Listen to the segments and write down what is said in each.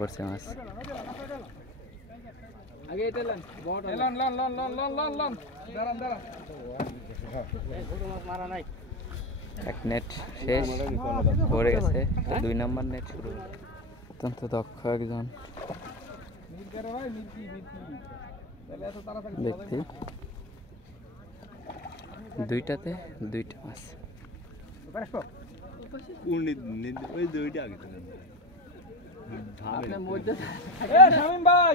পড়ছে মাছ। এক নেট শেষ পড়ে গেছে, 2 নম্বর নেট শুরু হলো। অত্যন্ত দক্ষ একজন ব্যক্তি, দুইটাতে 2টা মাছ।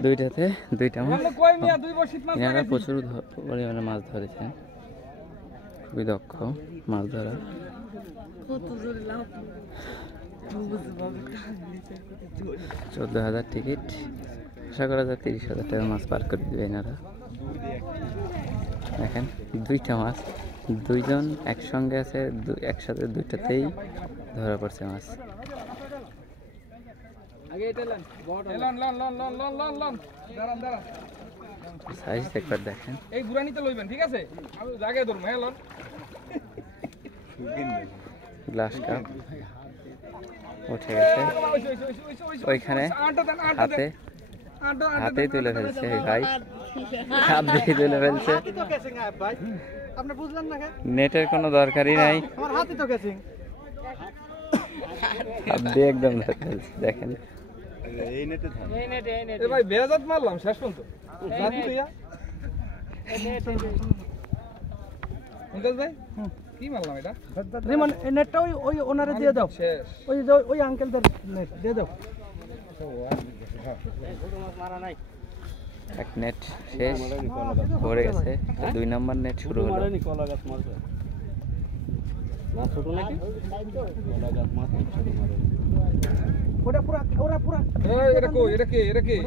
দুইটাতে 2টা মাছ। এনারা প্রচুর পরিমাণে মাছ ধরেছেন, খুবই দক্ষ মাছ ধরা। 14,000 টিকিট, আশা করা যায় 30,000 টাকা মাছ পার করে দেবে এনারা। দেখেন 2টা মাছ, 2 জন একসঙ্গে আছে, একসাথে 2টাতেই ধরা পড়ছে মাছ। সাইজ একবার দেখেন, এই গুরানিতে লইবেন, ঠিক আছে? আমি জায়গায় ধরবো। হ্যাঁ লন, গ্লাস কাপ উঠে গেছে ওইখানে, হাতেই তুলে ফেলছে ভাই, হাত দিয়ে তুলে ফেলছে। নেটের কোনো দরকারই নাই, হাত দিয়ে একদম ধরে ফেলছে। দেখেন ভাই বেজাত মারলাম শেষ পর্যন্ত। ভাই কি মারলাম এটা? নেটটা ওই ওনারে দিয়ে দাও, ওই আঙ্কেলদের নেট দিয়ে দাও। এক নেট শেষ পড়ে গেছে, 2 নম্বর নেট শুরু হলো। ওরা পুরা এটা কে?